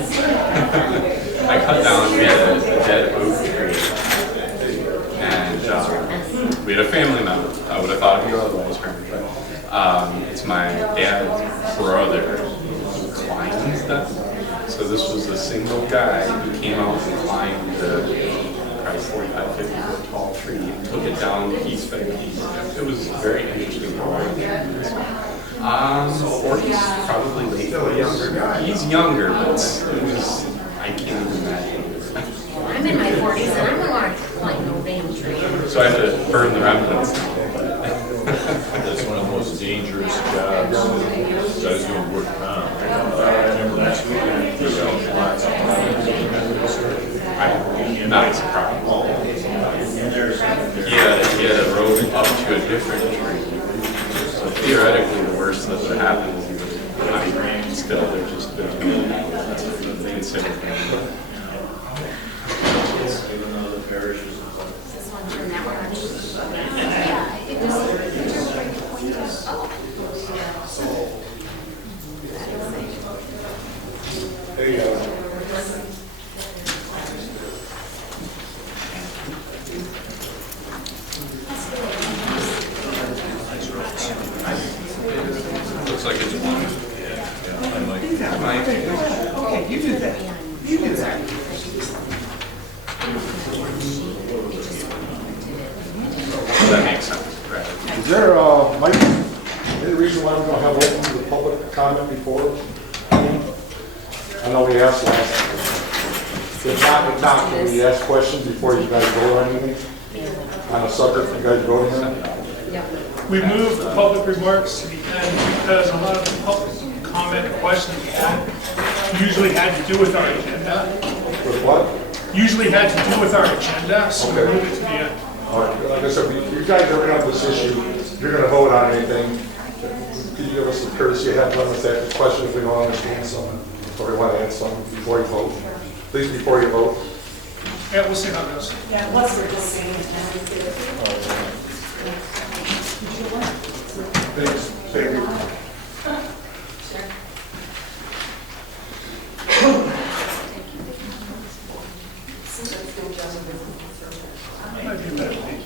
I cut down, we had a dead oak tree, and we had a family member. I would have thought of you otherwise, frankly. It's my dad's brother who climbs them. So this was a single guy who came out and climbed the probably 45, 50 foot tall tree and took it down piece by piece. It was very interesting to watch. 40s, probably late 40s. He's younger, but it was, I can't even imagine. I'm in my 40s and I'm allowed to climb no damn tree. So I have to burn the remnants now. That's one of the most dangerous jobs. I was doing work now. I remember last weekend, we got lots of I'm not surprised. He had a road up to a different tree. So theoretically, the worst that would happen is he would, I mean, still, they're just considered. even though the parishes and stuff. This one from that one. Yeah, I think this is There you go. Looks like it's one. Okay, you do that. You do that. That makes sense, right? Is there, Mike, any reason why we don't have open to the public comment before? I know we asked last. If not, can we ask questions before you guys vote on anything? On a subject you guys voting on? We moved the public remarks to the end because a lot of the public comment and questions we had usually had to do with our agenda. With what? Usually had to do with our agenda, so we moved it to the end. All right, like I said, if you guys are bringing up this issue, if you're gonna vote on anything, could you give us the courtesy of having us ask a question if we don't understand something, or we want to add something before you vote? Please, before you vote. Yeah, we'll see how it goes. Yeah, unless we're just saying it. Thanks, thank you. Might be a better thing.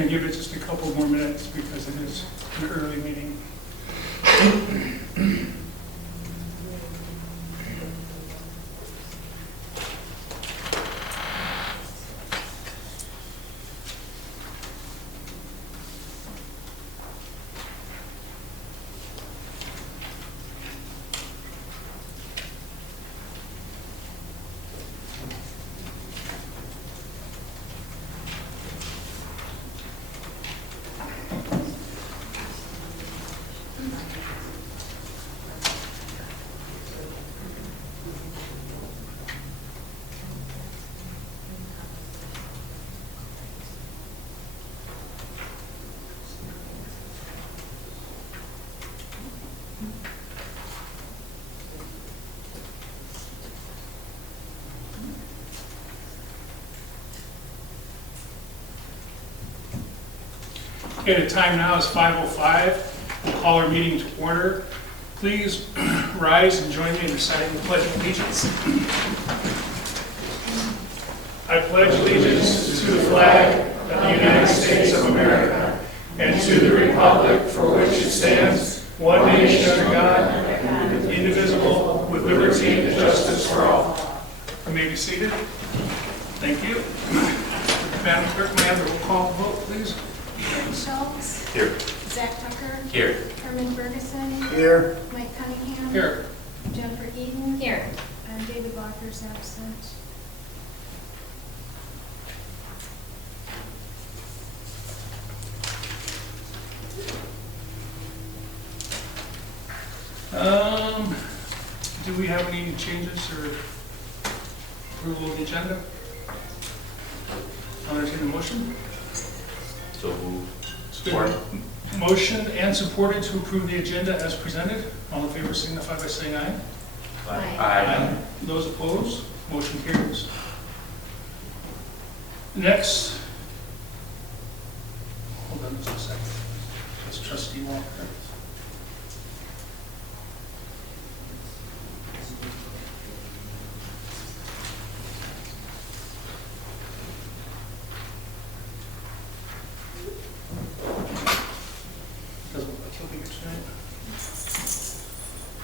going to give it just a couple more minutes because it is an early meeting. Okay, the time now is 5:05. We'll call our meeting to order. Please rise and join me in reciting the Pledge of Allegiance. I pledge allegiance to the flag of the United States of America and to the republic for which it stands, one nation under God, indivisible, with liberty and justice for all. You may be seated. Thank you. Madam Clerk, may I have the roll call vote, please? Schultz. Here. Zach Tucker. Here. Herman Ferguson. Here. Mike Cunningham. Here. Jennifer Eden. Here. And David Walker's absent. Do we have any changes or approval of the agenda? I'll entertain a motion. So moved. It's been motion and supported to approve the agenda as presented. All in favor signify by saying aye. Aye. Those opposed, motion carries. Next, hold on just a second. That's Trustee Walker.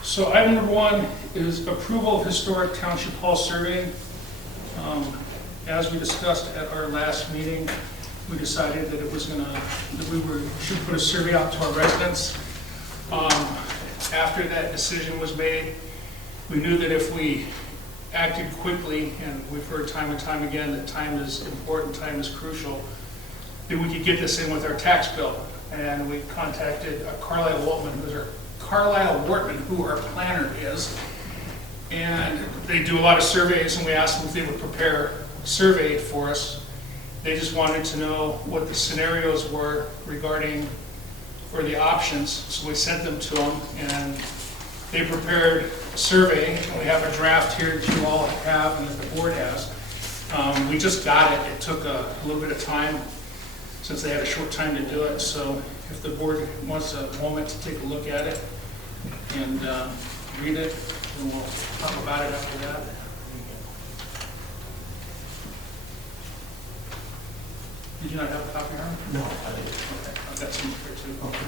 So item number 1 is approval of historic township hall survey. As we discussed at our last meeting, we decided that should put a survey out to our residents. After that decision was made, we knew that if we acted quickly, and we've heard time and time again that time is important, time is crucial, that we could get this in with our tax bill. And we contacted Carlisle Wortman, who our planner is, and they do a lot of surveys, and we asked them if they would prepare a survey for us. They just wanted to know what the scenarios were regarding, or the options, so we sent them to them, and they prepared a survey, and we have a draft here that you all have and that the board has. We just got it. It took a little bit of time since they had a short time to do it, so if the board wants a moment to take a look at it and read it, and we'll talk about it after that. Did you not have a copy, Harmon? No, I didn't. Okay, I've got some here too. Okay.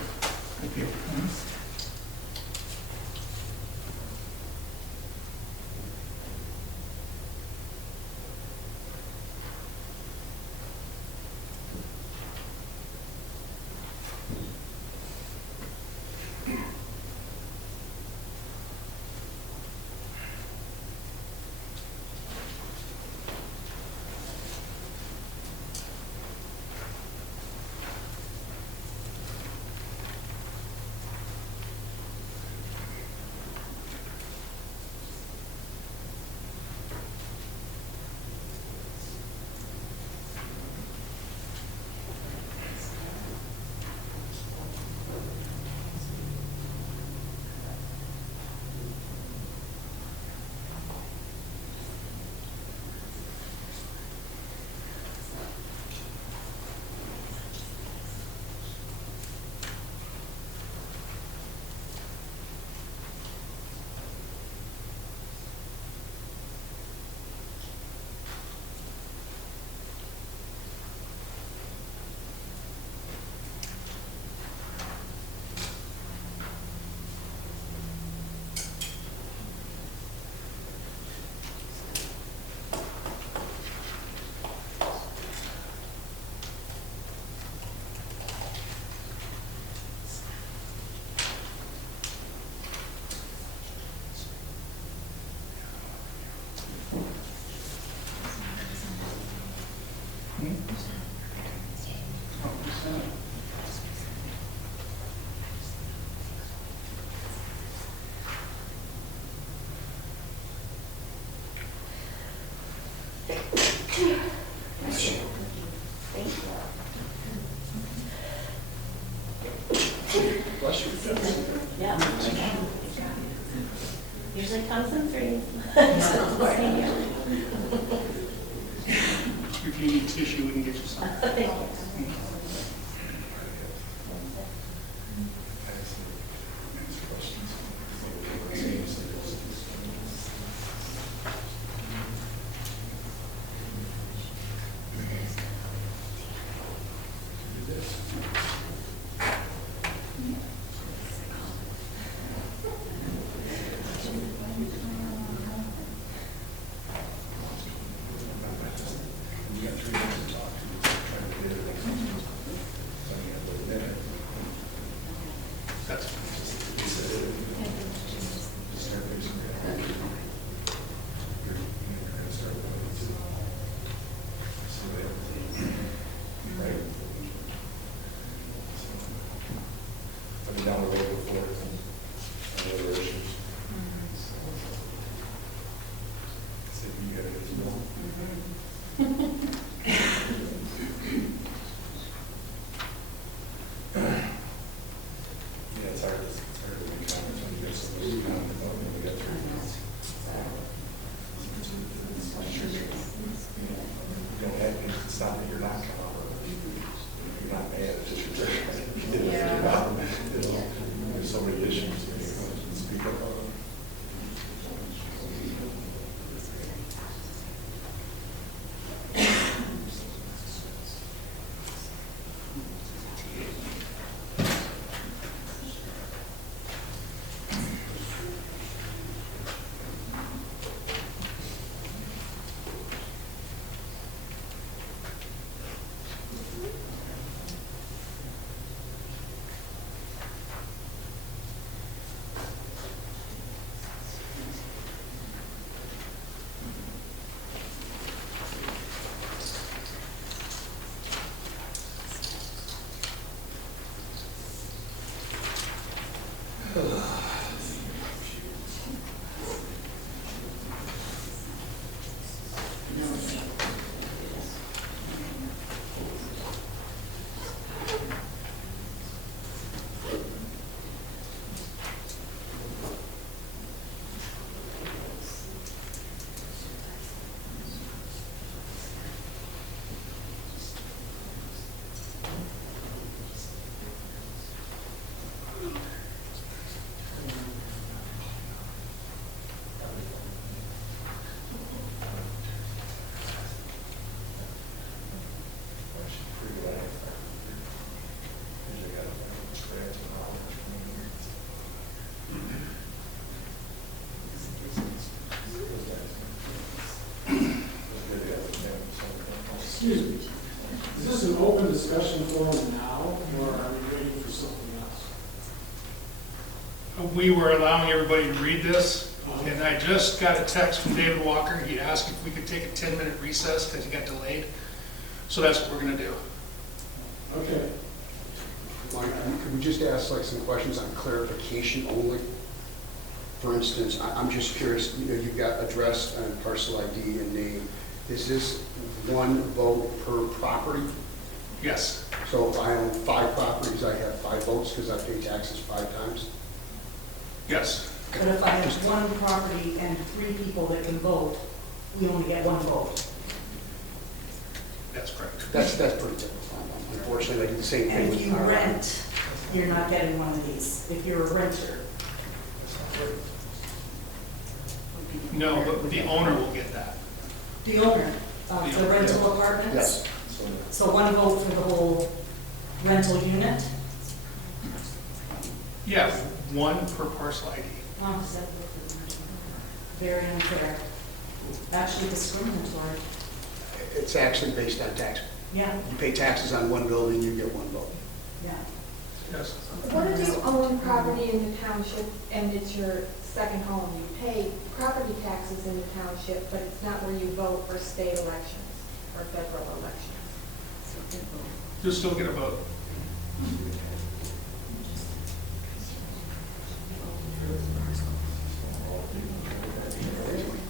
Thank you. Usually comes in threes. If you need tissue, we can get you some. Thank you. I've been down the road before, and other issues. See if you get it as well. Yeah, it's hard to make comments when you get some of those comments about when we get through. You don't have, it's not that you're not coming out, you're not mad, it's just you're there's so many issues when you come and speak about them. Excuse me, is this an open discussion forum now, or are we waiting for something else? We were allowing everybody to read this, and I just got a text from David Walker. He asked if we could take a 10-minute recess because he got delayed. So that's what we're going to do. Okay. Mike, could we just ask like some questions on clarification only? For instance, I'm just curious, you've got address and parcel ID and name. Is this one vote per property? Yes. So if I own 5 properties, I have 5 votes because I pay taxes 5 times? Yes. But if I have one property and 3 people that can vote, we only get 1 vote. That's correct. That's pretty typical. Unfortunately, I do the same thing. And if with you our- rent, you're not getting one of these, if you're a renter. No, but the owner will get that. The owner of The the owner, rental apartments? Yes. So 1 vote for the whole rental unit? Yeah, 1 per parcel ID. Oh, is that very unfair. Actually discriminatory. It's actually based on tax. Yeah, You pay taxes on 1 building, you get 1 vote. yeah. Yes. What if you own property in the township and it's your second home? You pay property taxes in the township, but it's not where you vote for state elections or federal elections. You'll still get a vote.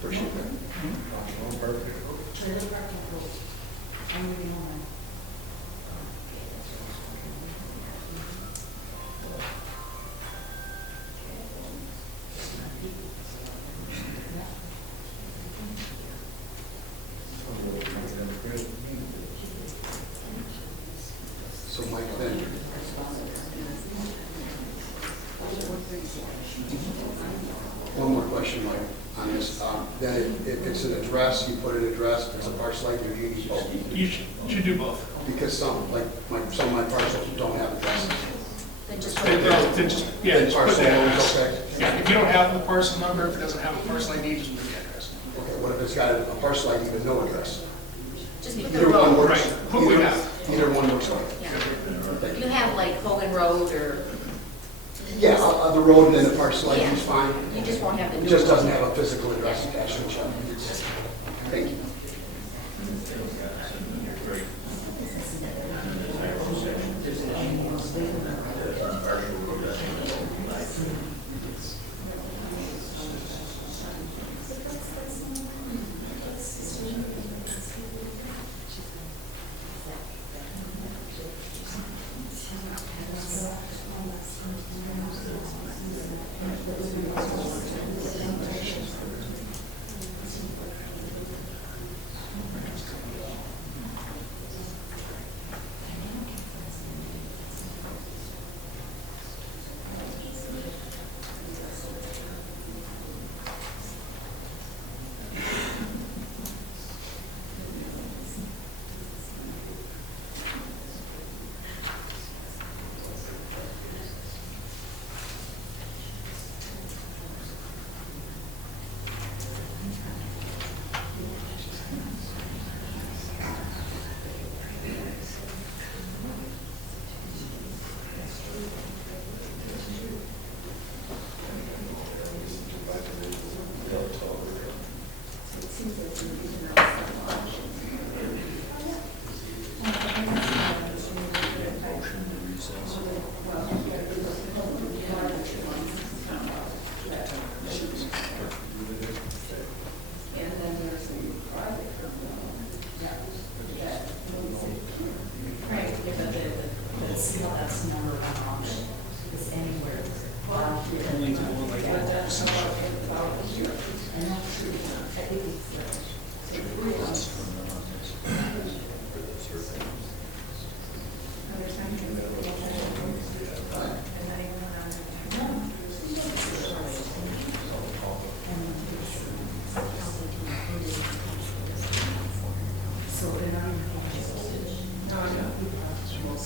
Appreciate that. Trailer park control. I'm reading on. So Mike, then, one more question, Mike, on this. Then if it's an address, you put an address, if it's a parcel ID, you use both. You should do both. Because some of my parcels don't have addresses. Then just Then just, yeah, Then just put parcel that number is address. okay? Yeah, if you don't have the parcel number, if it doesn't have a parcel ID, just put the address. Okay, what if it's got a parcel ID but no address? just put the Either one road. works. Right, what we have. Either one works fine. Yeah. You have like Hogan Road or, Yeah, the road and then the parcel ID is Yeah. fine. you just won't have the It new. just road. doesn't have a physical address attached to each other. Thank you.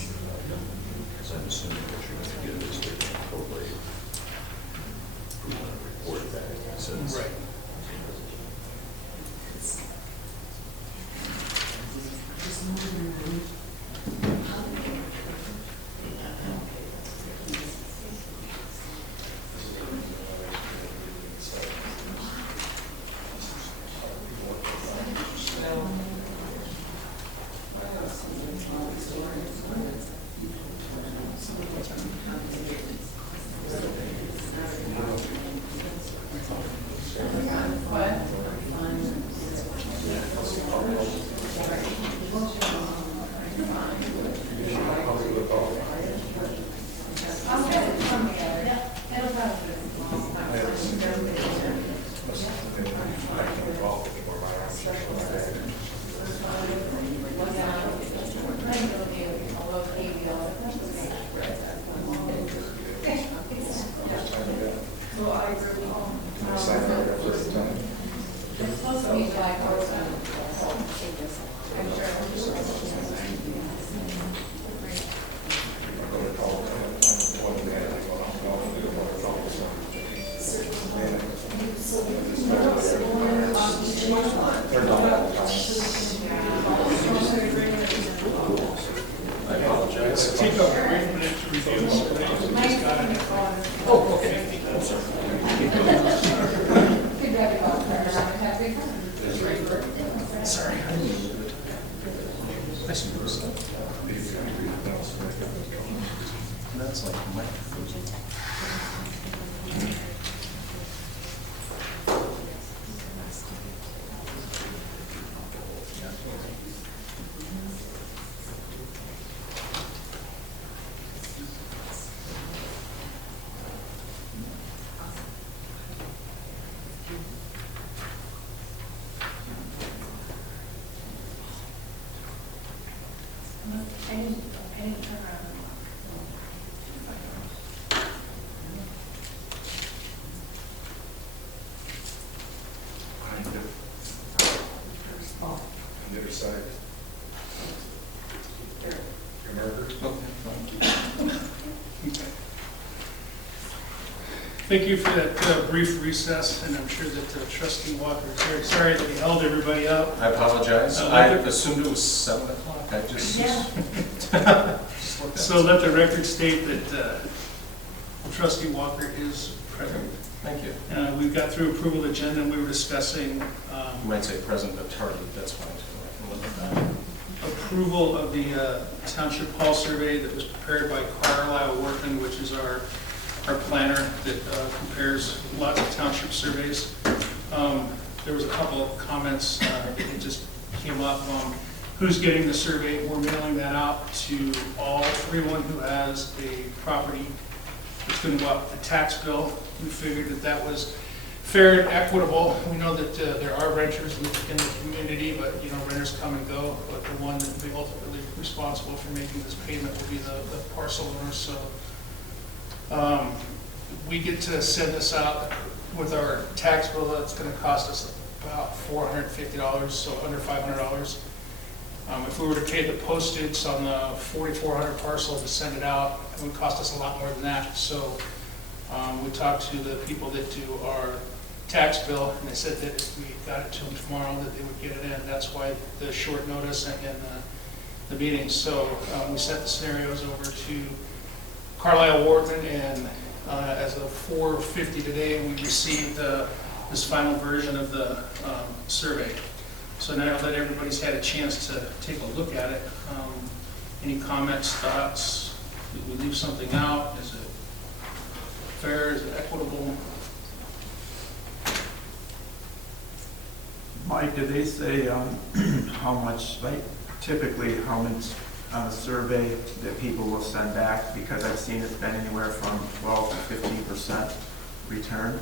Because I'm assuming that you're going to get this big appropriate. Report back. Since Right. Take up, wait for it to review. Just got it. Oh, okay. Sorry. I suppose. That's like my. didn't turn around and look. Oh, On the other side. Your marker? Thank you for that brief recess, and I'm sure that Trustee Walker is very sorry that we held everybody up. I apologize. I assumed it was 7 o'clock. I just. So let the record state that Trustee Walker is present. Thank you. We've got through approval of the agenda, and we were discussing You might say present but tardy, that's fine too. I can live with that. approval of the Township Hall survey that was prepared by Carlisle Workman, which is our planner that compares lots of township surveys. There was a couple of comments that just came up on who's getting the survey. We're mailing that out to everyone who has a property that's going to go up the tax bill. We figured that that was fair and equitable. We know that there are renters in the community, but renters come and go. But the one that will be ultimately responsible for making this payment will be the parcel owner. So we get to send this out with our tax bill. That's going to cost us about $450, so under $500. If we were to pay the postage on the 4,400 parcel to send it out, it would cost us a lot more than that. So we talked to the people that do our tax bill, and they said that if we got it to them tomorrow, that they would get it in. That's why the short notice and the meeting. So we sent the scenarios over to Carlisle Wharton, and as of 4:50 today, we received this final version of the survey. So now that everybody's had a chance to take a look at it, any comments, thoughts? Did we leave something out? Is it fair? Is it equitable? Mike, did they say how much, typically how much on a survey that people will send back? Because I've seen it's been anywhere from 12 to 15% return.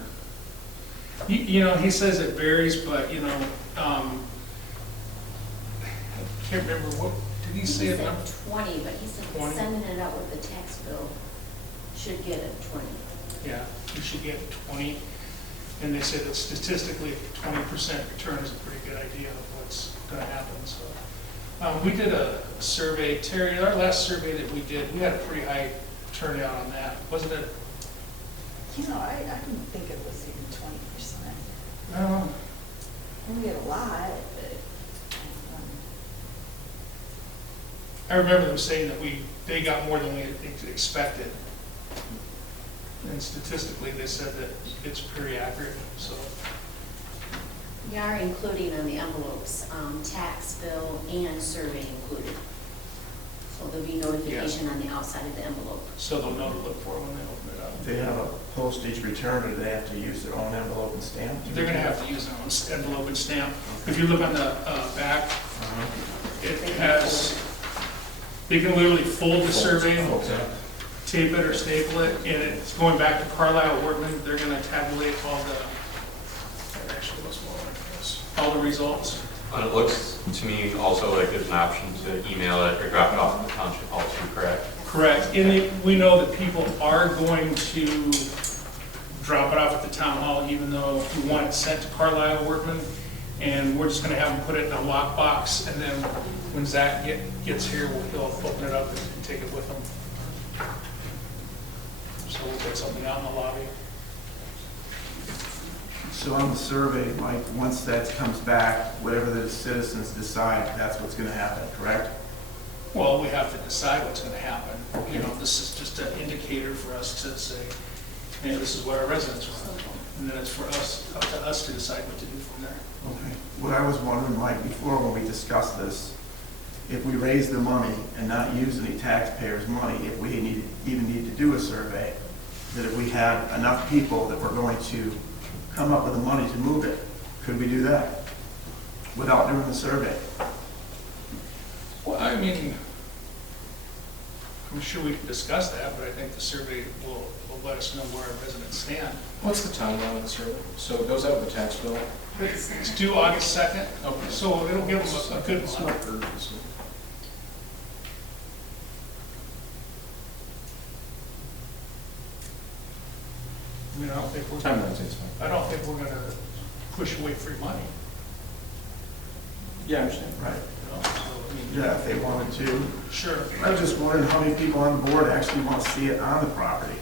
He says it varies, but I can't remember what did he say. He said 20, but he said 20? sending it out with the tax bill should get it 20. Yeah, you should get 20. And they said that statistically, 20% return is a pretty good idea of what's going to happen. So we did a survey, Terry. Our last survey that we did, we had a pretty high turnout on that, wasn't it? I didn't think it was even 20%. No. We get a lot, but. I remember them saying that they got more than we expected. And statistically, they said that it's pretty accurate, so. We are including on the envelopes, tax bill and survey included. So there'll be notification on the outside of the envelope. So they'll know to look for it when they open it up. Do they have a postage return, or do they have to use their own envelope and stamp? They're going to have to use their own envelope and stamp. If you look on the back, it has, they can literally fold the survey, tape it or staple it, and it's going back to Carlisle Workman. They're going to tabulate all the results. And it looks to me also like there's an option to email it or drop it off at the township hall too, correct? Correct. And we know that people are going to drop it off at the town hall, even though we want it sent to Carlisle Workman. And we're just going to have them put it in a lockbox, and then when Zach gets here, he'll open it up and take it with him. So we'll put something out in the lobby. So on the survey, Mike, once that comes back, whatever the citizens decide, that's what's going to happen, correct? Well, we have to decide what's going to happen. This is just an indicator for us to say, this is what our residents want. And then it's up to us to decide what to do from there. Okay. What I was wondering, Mike, before when we discussed this, if we raise the money and not use any taxpayers' money, if we even need to do a survey, that if we have enough people that we're going to come up with the money to move it, could we do that without doing the survey? Well, I'm sure we can discuss that, but I think the survey will let us know where our residents stand. What's the timeline of the survey? So it goes out with the tax bill? It's due August 2nd, so it'll give us a good month. I mean, I don't think we're, Timeline seems fine. I don't think we're gonna push away free money. Yeah, I understand. Right. You know, so, I mean, Yeah, if they wanted to. sure. I was just wondering how many people on the board actually want to see it on the property.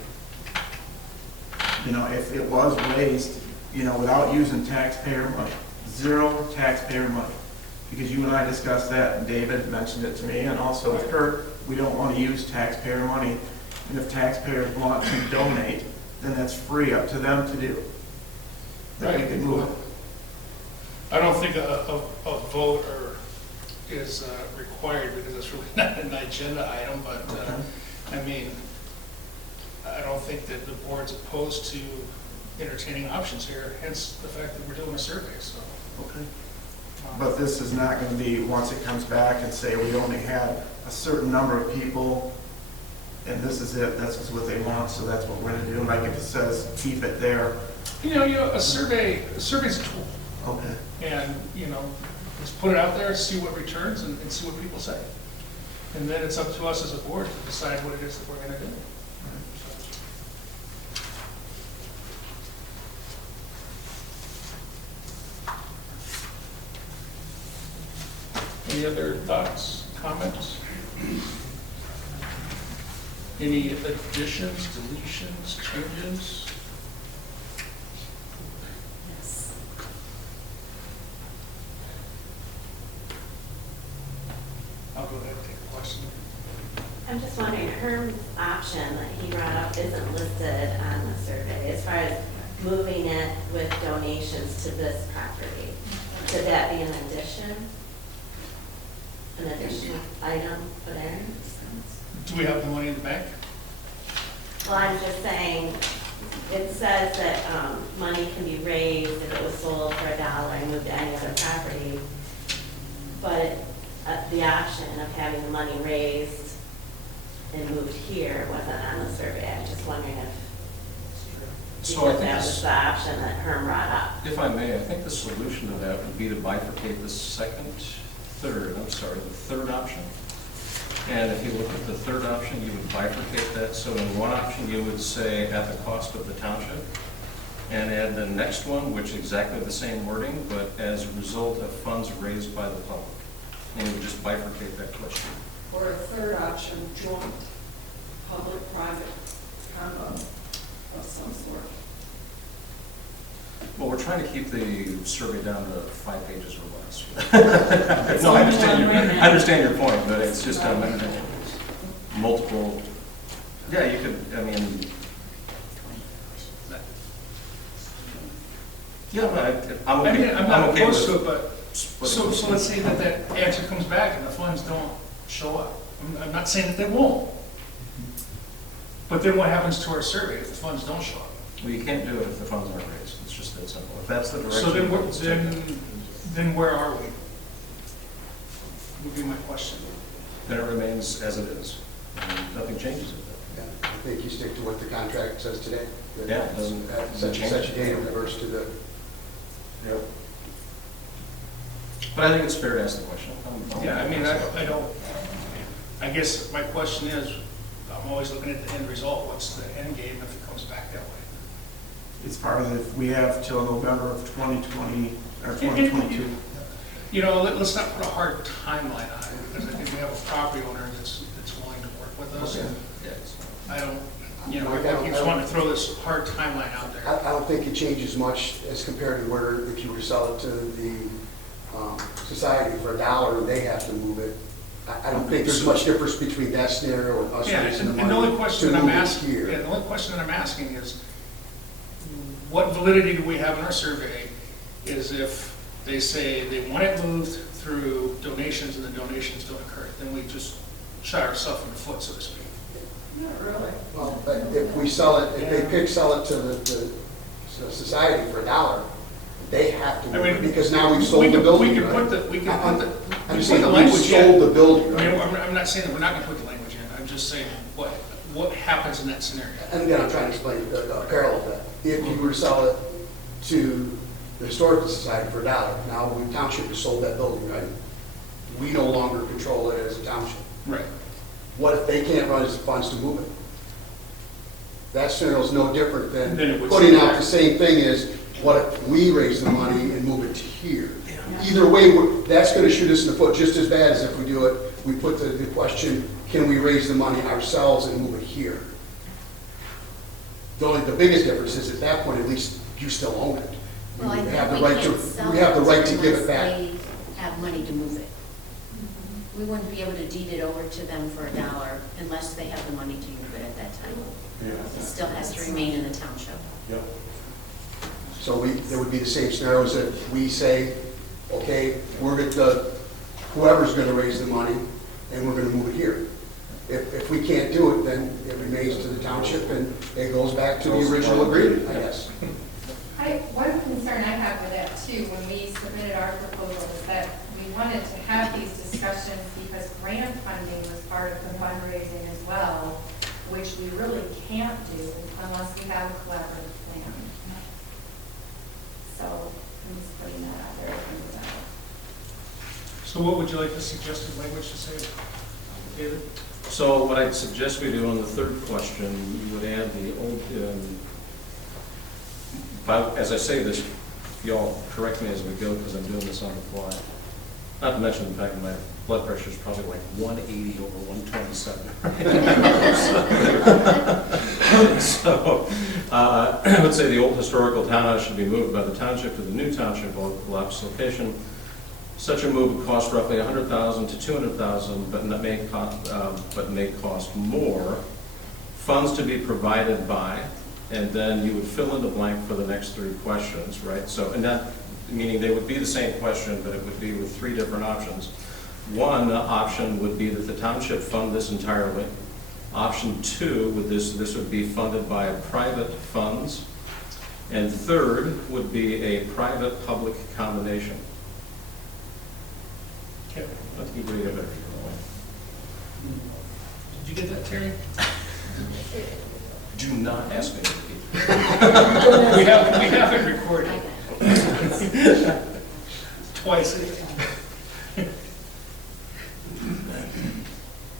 You know, if it was raised, you know, without using taxpayer money, zero taxpayer money. Because you and I discussed that, and David mentioned it to me, and also Kurt, we don't want to use taxpayer money. And if taxpayers want to donate, then that's free, up to them to do. Then we Right. can move it. I don't think a vote is required because it's really not an agenda item, but, I mean, I don't think that the board's opposed to entertaining options here, hence the fact that we're doing a survey, so. Okay. But this is not going to be, once it comes back and say we only had a certain number of people, and this is it, this is what they want, so that's what we're going to do. Like if it says, keep it there. You know, a survey's a tool, Okay. and, you know, just put it out there, see what returns, and see what people say. And then it's up to us as a board to decide what it is that we're gonna do. Any other thoughts, comments? Any additions, deletions, changes? Yes. I'll go ahead and take a question. I'm just wondering, Herm's option that he brought up isn't listed on the survey as far as moving it with donations to this property. Could that be an addition? An additional item put in? Do we have the money in the bank? Well, I'm just saying, it says that money can be raised if it was sold for $1 and moved to any other property. But the option of having the money raised and moved here wasn't on the survey. I'm just wondering if So I think that was this- the option that Herm brought up. If I may, I think the solution to that would be to bifurcate the third option. And if you look at the third option, you would bifurcate that. So in one option, you would say at the cost of the township. And add the next one, which is exactly the same wording, but as a result of funds raised by the public. And you would just bifurcate that question. Or a third option, joint public-private combo of some sort. Well, we're trying to keep the survey down to 5 pages or less. No, I understand your point, but it's just multiple, yeah, you could, I mean, yeah, I'm I mean, okay. I'm not okay opposed to with it, but, so let's say that answer comes back and the funds don't show up. I'm not saying that they won't. But then what happens to our survey if the funds don't show up? Well, you can't do it if the funds aren't raised. It's just that simple. If that's the direction. So then, it's taken, then where are we? Would be my question. then it remains as it is. And nothing changes it. Yeah, I think you stick to what the contract says today. that Yeah, it doesn't- at doesn't such change. such a date, it reverts to the, Yep. But I think it's fair to ask the question. Yeah, I mean, I don't, I guess my question is, I'm always looking at the end result. What's the end game if it comes back that way? It's part of the, we have till November of 2020, or 2022. You know, let's not put a hard timeline on it, because I think we have a property owner that's willing to work with us. Okay. I don't, you know, I just want to throw this hard timeline out I there. don't think it changes much as compared to where if you were to sell it to the society for $1 and they have to move it. I don't think there's much difference between that scenario and us Yeah, raising the and money the only question to that I'm move it asking, here. yeah, the only question that I'm asking is, what validity do we have in our survey is if they say they want it moved through donations and the donations don't occur, then we just shot ourselves in the foot, so to speak. Not really. Well, but if we sell it, if they sell it to the society for $1, they have to I move it mean, because now we've sold the building. We can right? put the, we can I'm put the, we I'm can saying put the we language in. sold the building, I mean, right? I'm not saying that we're not going to put the language in, I'm just saying what happens in that scenario. And again, I'm trying to explain a parallel to that. If you were to sell it to the Historical Society for $1, now the township has sold that building, right? We no longer control it as a township. Right. What if they can't raise the funds to move it? That scenario's no different than Then it would putting stay out there. the same thing as, what if we raise the money and move it to here? Either way, that's gonna shoot us in the foot just as bad as if we do it, we put the question, can we raise the money ourselves and move it here? The biggest difference is at that point, at least you still own it. Well, I We have the think we right to, can't sell we have the right to give unless it back. they have money to move it. We wouldn't be able to deed it over to them for $1 unless they have the money to move it at that time. It still has to remain in the township. Yep. So there would be the same scenarios that we say, okay, whoever's gonna raise the money, and we're gonna move it here. If we can't do it, then it remains to the township, and it goes back to the original agreement, I guess. One concern I have with that too, when we submitted our proposal, is that we wanted to have these discussions because grant funding was part of the fundraising as well, which we really can't do unless we have a collaborative plan. So I'm just putting that out there. So what would you like the suggested language to say, David? So what I'd suggest we do on the third question, you would add the old, as I say this, y'all correct me as we go because I'm doing this on the fly. Not to mention the fact that my blood pressure is probably like 180 over 127. So I would say the old historical townhouse should be moved by the township to the new township office location. Such a move would cost roughly $100,000 to $200,000, but may cost more. Funds to be provided by, and then you would fill in the blank for the next three questions, right? So, and that, meaning they would be the same question, but it would be with three different options. One option would be that the township fund this entirely. Option two, this would be funded by private funds. And third would be a private-public combination. Okay. I think we get better. Did you get that, Terry? Do not ask me to repeat. We have it recorded. I got it. Twice.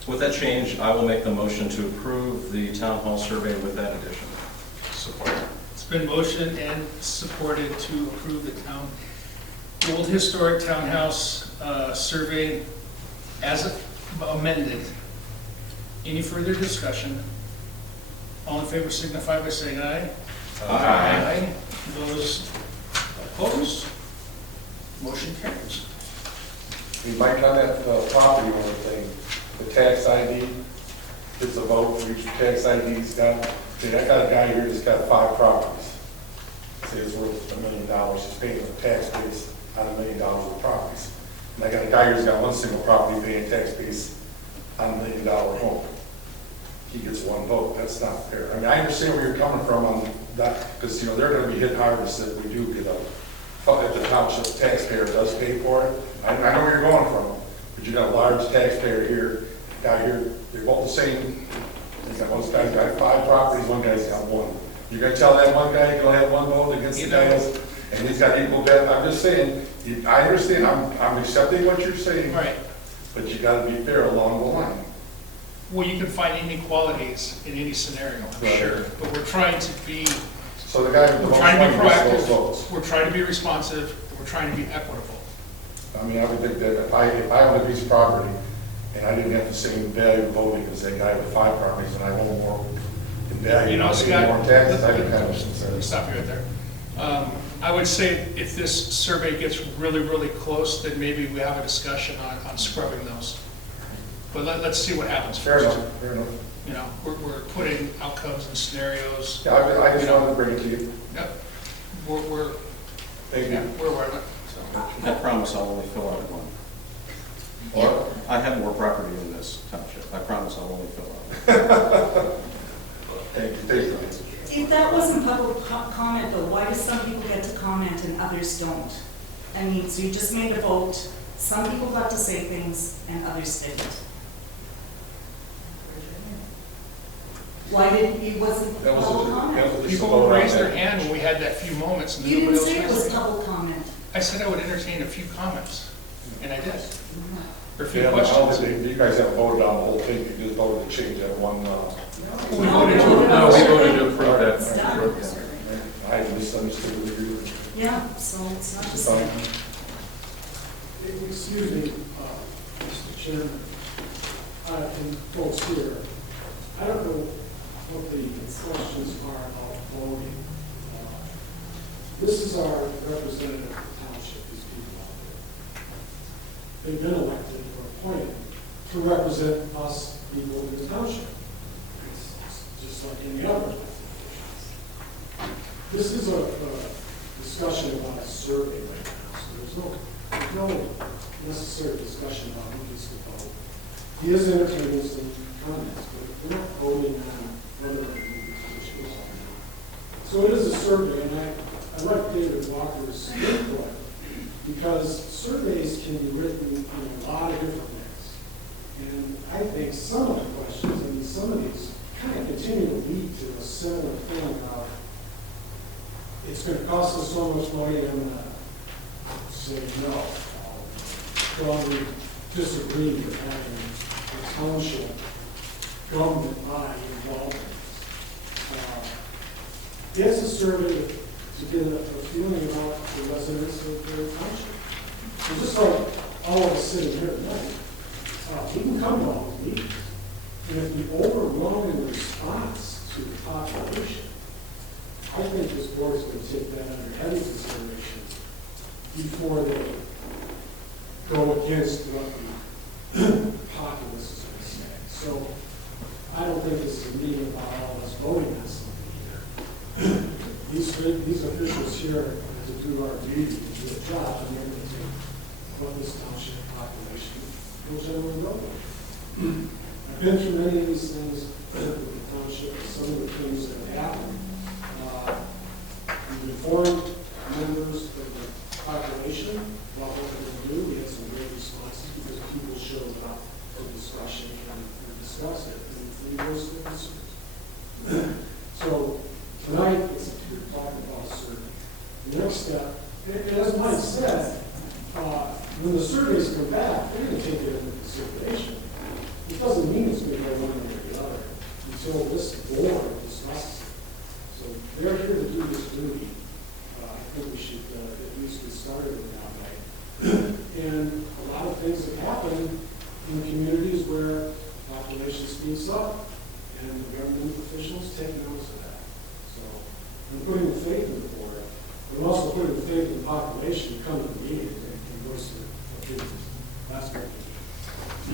With that change, I will make the motion to approve the town hall survey with that addition. Support. It's been motioned and supported to approve the old historic townhouse survey as amended. Any further discussion? All in favor signify by saying aye. Aye. Those opposed? Motion carries. My comment, the property owner thing, the tax ID, it's a vote for each tax ID he's got. See, I got a guy here that's got 5 properties. Say it's worth $1 million, he's paying the tax base on $1 million of properties. And I got a guy here who's got one single property paying tax base on $1 million home. He gets one vote, that's not fair. I mean, I understand where you're coming from on that, because, you know, they're gonna be hit hardest if we do get if the township taxpayer does pay for it. I know where you're going from, but you got a large taxpayer here, guy here, they're both the same. He's got one guy's got 5 properties, one guy's got 1. You're gonna tell that one guy he'll have 1 vote against the guy else, and he's got equal debt. I'm just saying, I understand, I'm accepting what you're saying. Right. But you gotta be fair along the line. Well, you can find inequalities in any scenario, I'm Right. sure, but we're trying to be, So the guy with the we're most trying to money be gets those proactive, votes. we're trying to be responsive, we're trying to be equitable. I mean, I would think that if I owned a piece of property and I didn't have the same value of voting as that guy with 5 properties and I own more in value, You know, I pay Scott, more taxes, I didn't have let me concern. stop you right there. I would say if this survey gets really, really close, then maybe we have a discussion on scrubbing those. But let's see what happens Fair first. enough, fair enough. You know, we're putting outcomes and scenarios. Yeah, I just wanted to bring it to you. Yep. We're Thank yeah, you. we're aware of it, so. I promise I'll only fill out one. What? I have more property in this township. I promise I'll only fill out. Thank you, thank you. If that wasn't public comment though, why do some people get to comment and others don't? I mean, so you just made a vote, some people got to say things and others didn't. Why didn't, it wasn't That was public a- comment? that was a- People raised their hand when we had that few moments and You nobody didn't else say it was raised their hand. public comment. I said I would entertain a few comments. And I did. For a few Yeah, questions. obviously, you guys haven't voted on the whole thing, you just voted to change that one, We voted to approve that. It's done. I misunderstood what you were. Yeah, so it's not just. Excuse me, Mr. Chairman, and folks here, I don't know what the questions are about voting. This is our representative of the township, these people out there. They've been elected or appointed to represent us people in the township. It's just like any other elected officials. This is a discussion about a survey right now, so there's no necessary discussion about who gets to vote. He is entertaining some comments, but we're not voting on whether or not we should vote. So it is a survey, and I like David Walker's input, because surveys can be written in a lot of different ways. And I think some of the questions, I mean, some of these kind of continue to lead to a similar thing about it's going to cost us so much money, I'm going to say no. Strongly disagree with having a township government body involved in this. It's a survey to get a feeling about the residents of the township. And just like all of us sitting here tonight, we can come to all these meetings, and if the overwhelming response to the population, I think this board is going to take that under heavy consideration before they go against what the populace is going to say. So I don't think this is a meeting about all of us voting on something here. These officials here are to do our duty, to do a job, and they're going to take what this township population will generally vote on. I've been through many of these things with the township, some of the things that have happened. We've informed members of the population about what we're going to do. We had some great responses because people showed up for discussion and discussed it and voiced their concerns. So tonight, we're talking about a survey. The next step, as Mike said, when the surveys come back, they're going to take it into consideration. It doesn't mean it's going to go one way or the other until this board discusses it. So they're here to do this duty. I think we should at least get started with that way. And a lot of things have happened in communities where population speaks up and the government officials take notice of that. So I'm putting the faith in the board. I'm also putting the faith in the population to come to the meeting and voice their opinions. That's what we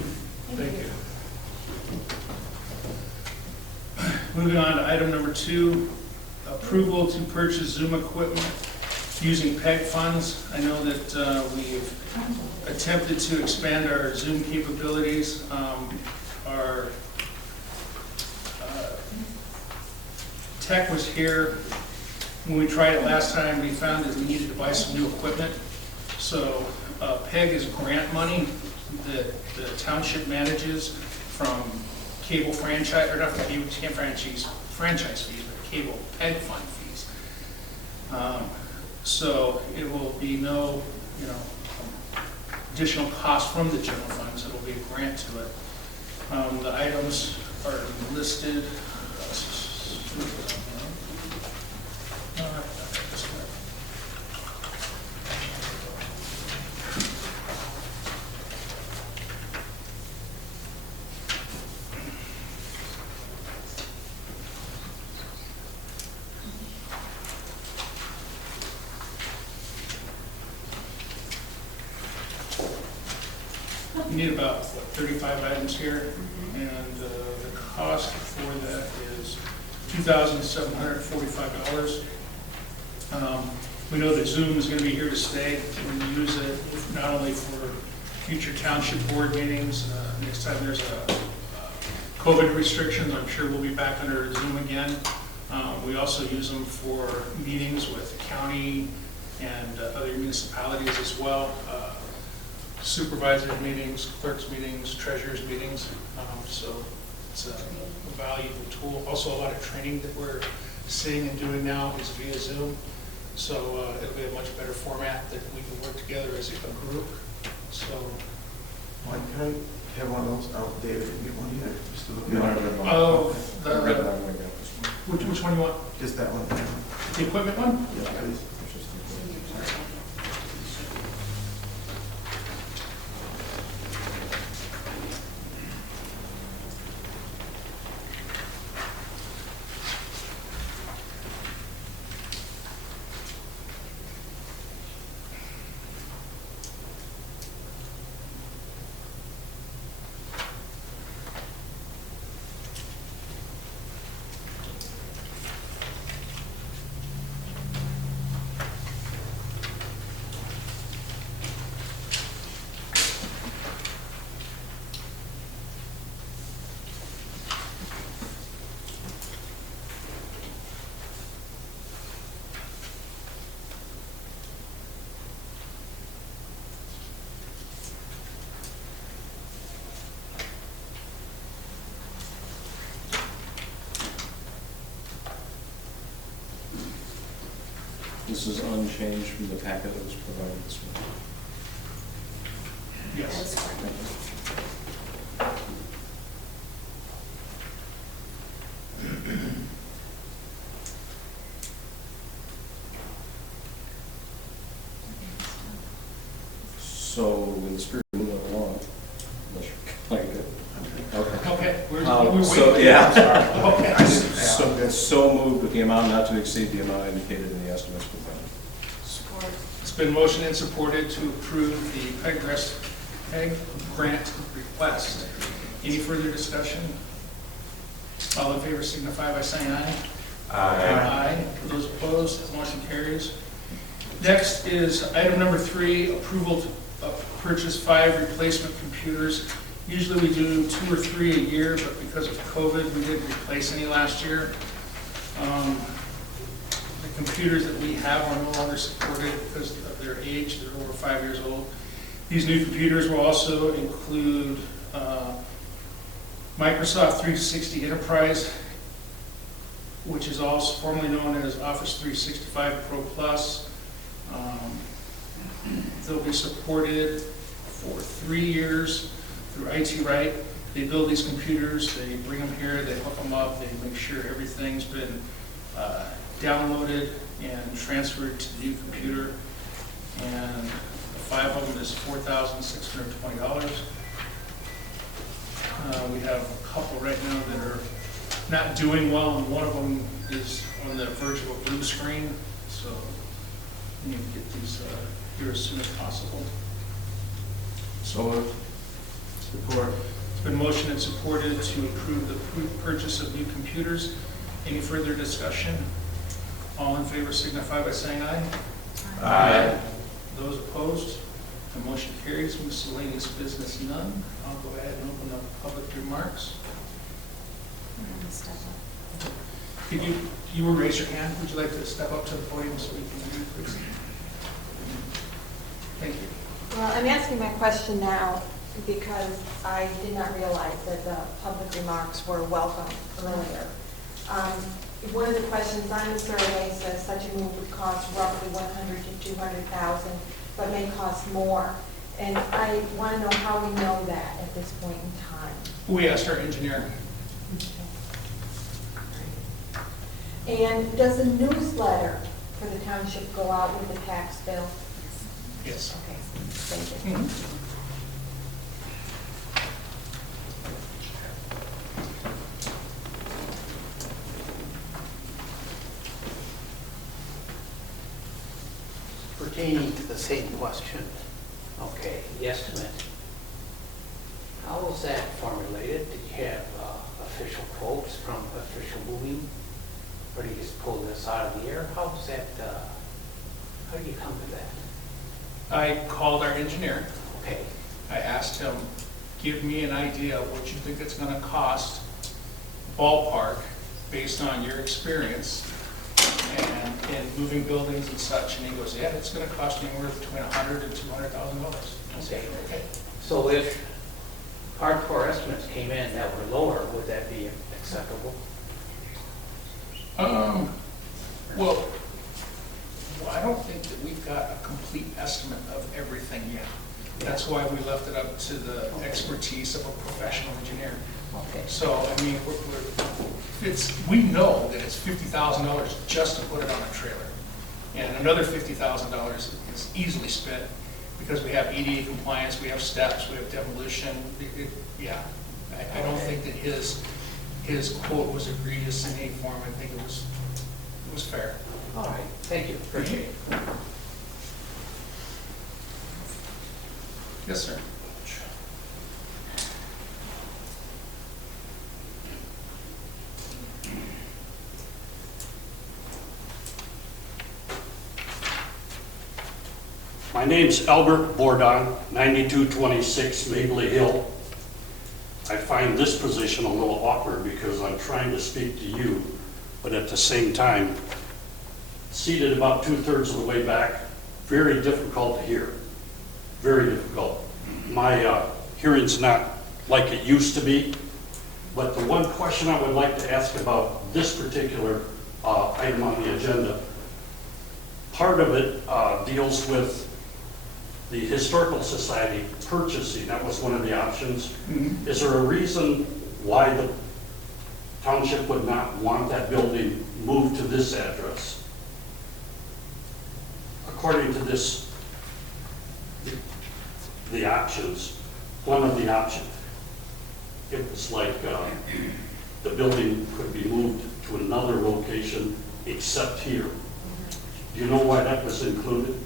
do. Thank you. Moving on to item number 2, approval to purchase Zoom equipment using PEG funds. I know that we've attempted to expand our Zoom capabilities. Our tech was here. When we tried it last time, we found that we needed to buy some new equipment. So PEG is grant money that the township manages from cable franchise, or not from cable, can't franchise fees, but cable PEG fund fees. So it will be no, additional cost from the general funds. It will be a grant to it. The items are listed. You need about, 35 items here, and the cost for that is $2,745. We know that Zoom is going to be here to stay. We use it not only for future township board meetings. Next time there's a COVID restrictions, I'm sure we'll be back under Zoom again. We also use them for meetings with the county and other municipalities as well. Supervisor meetings, clerks meetings, treasurers meetings. So it's a valuable tool. Also, a lot of training that we're seeing and doing now is via Zoom. So it'll be a much better format that we can work together as a group. So Can I have one of those? Oh, David didn't get one either, just to look You want at to it. read one? Oh, I read the, that one, I got this one. which one you want? Just that one. The equipment one? Yeah, please. This is unchanged from the packet that was provided this morning. Yes. That's correct. So, in the spirit of moving along, unless you're like it. Okay. Okay, we're So, waiting. yeah. Okay. So moved with the amount not to exceed the amount indicated in the estimates provided. Support. It's been motioned and supported to approve the PEG grant request. Any further discussion? All in favor signify by saying aye. Aye. Those opposed, motion carries. Next is item number 3, approval to purchase 5 replacement computers. Usually we do 2 or 3 a year, but because of COVID, we didn't replace any last year. The computers that we have are no longer supported because of their age. They're over 5 years old. These new computers will also include Microsoft 360 Enterprise, which is also formerly known as Office 365 Pro Plus. They'll be supported for 3 years through IT Right. They build these computers, they bring them here, they hook them up, they make sure everything's been downloaded and transferred to the new computer. And 5 of them is $4,620. We have a couple right now that are not doing well, and one of them is on the verge of a blue screen. So we need to get these here as soon as possible. So Support. It's been motioned and supported to approve the purchase of new computers. Any further discussion? All in favor signify by saying aye. Aye. Those opposed? The motion carries. Miscellaneous business, none. I'll go ahead and open up public remarks. Could you will raise your hand. Would you like to step up to the podium so we can hear you, please? Thank you. Well, I'm asking my question now because I did not realize that the public remarks were welcome earlier. One of the questions on the survey says such a move would cost roughly $100,000 to $200,000, but may cost more. And I want to know how we know that at this point in time. We asked our engineer. And does the newsletter for the township go out with the tax bill? Yes. Okay, thank you. Mhm. Pertaining to the same question, okay, the estimate. How was that formulated? Did you have official quotes from official moving? Or do you just pull this out of the air? How was that, how do you come to that? I called our engineer. Okay, I asked him, give me an idea of what you think it's going to cost, ballpark, based on your experience and in moving buildings and such. And he goes, yeah, it's going to cost you anywhere between $100,000 and $200,000. I said, okay. so if hardcore estimates came in that were lower, would that be acceptable? Well, I don't think that we've got a complete estimate of everything yet. That's why we left it up to the expertise of a professional engineer. Okay. So, I mean, we know that it's $50,000 just to put it on a trailer. And another $50,000 is easily spent because we have EDA compliance, we have steps, we have demolition. Yeah, I don't think that his quote was egregious in any form. I think it was fair. All right, thank you, appreciate it. Yes, sir. My name's Albert Bordon, 9226 Mabley Hill. I find this position a little awkward because I'm trying to speak to you, but at the same time, seated about 2/3 of the way back, very difficult to hear, very difficult. My hearing's not like it used to be, but the one question I would like to ask about this particular item on the agenda, part of it deals with the Historical Society purchasing. That was one of the options. Mm-hmm. Is there a reason why the township would not want that building moved to this address? According to this, the options, one of the options, it was like the building could be moved to another location except here. Do you know why that was included?